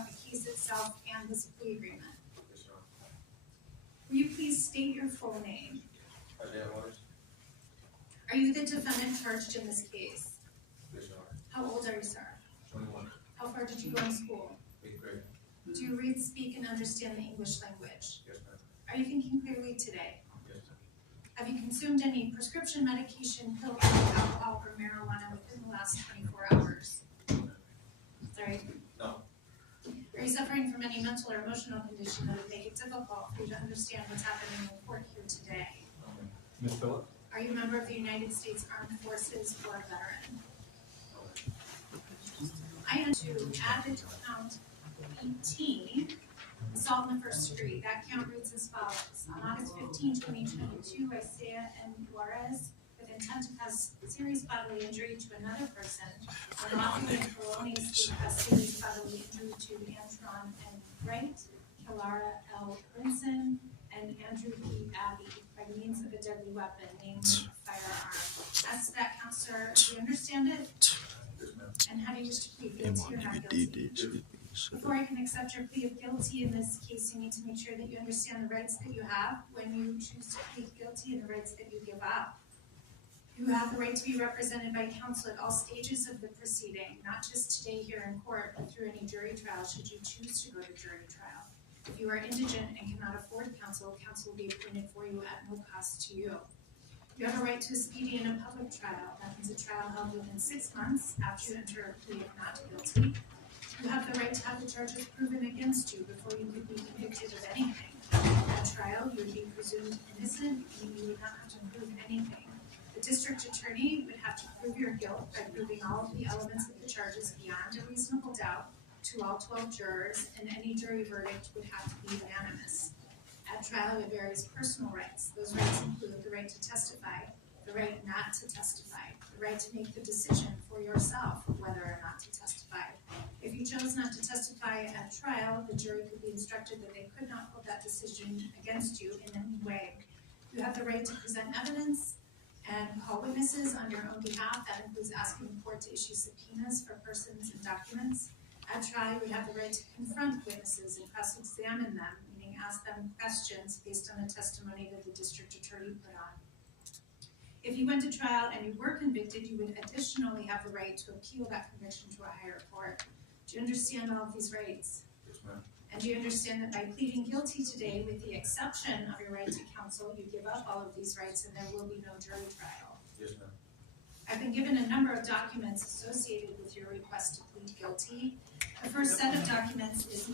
about the case itself and this plea agreement. Yes, Your Honor. Will you please state your full name? Isaiah Waters? Are you the defendant charged in this case? Yes, Your Honor. How old are you, sir? 21. How far did you go in school? 8th grade. Do you read, speak, and understand the English language? Yes, ma'am. Are you thinking clearly today? Yes, ma'am. Have you consumed any prescription medication, pills, alcohol, or marijuana within the last 24 hours? Sorry. No. Are you suffering from any mental or emotional condition that would make it difficult for you to understand what's happening in court here today? No, ma'am. Ms. Phillips? Are you a member of the United States Armed Forces or a veteran? No, ma'am. I am to add it to count 18, assault in the first degree. That count reads as follows. On August 15, 2022, Isaiah M. Juarez, with intent to cause serious bodily injury to another person, unlawfully and feloniously cause serious bodily injury to Antron N. Wright, Kilara L. Brinson, and Andrew P. Abbey by means of a deadly weapon, namely a firearm. As to that count, sir, do you understand it? Yes, ma'am. And how do you wish to plead guilty or not guilty? Before I can accept your plea of guilty in this case, you need to make sure that you understand the rights that you have when you choose to plead guilty and the rights that you give up. You have the right to be represented by counsel at all stages of the proceeding, not just today here in court, but through any jury trial should you choose to go to jury trial. If you are indigent and cannot afford counsel, counsel will be appointed for you at no cost to you. You have a right to a speedy and a public trial. That means a trial held within 6 months after you enter a plea of not guilty. You have the right to have the charges proven against you before you could be convicted of anything. At trial, you would be presumed innocent, and you would not have to prove anything. The district attorney would have to prove your guilt by proving all of the elements of the charges beyond a reasonable doubt to all 12 jurors, and any jury verdict would have to be unanimous. At trial, you have various personal rights. Those rights include the right to testify, the right not to testify, the right to make the decision for yourself whether or not to testify. If you chose not to testify at trial, the jury could be instructed that they could not hold that decision against you in any way. You have the right to present evidence and call witnesses on your own behalf. That includes asking the court to issue subpoenas for persons and documents. At trial, you have the right to confront witnesses and cross-examine them, meaning ask them questions based on the testimony that the district attorney put on. If you went to trial and you were convicted, you would additionally have the right to appeal that conviction to a higher court. Do you understand all of these rights? Yes, ma'am. And do you understand that by pleading guilty today, with the exception of your right to counsel, you give up all of these rights and there will be no jury trial? Yes, ma'am. I've been given a number of documents associated with your request to plead guilty. The first set of documents is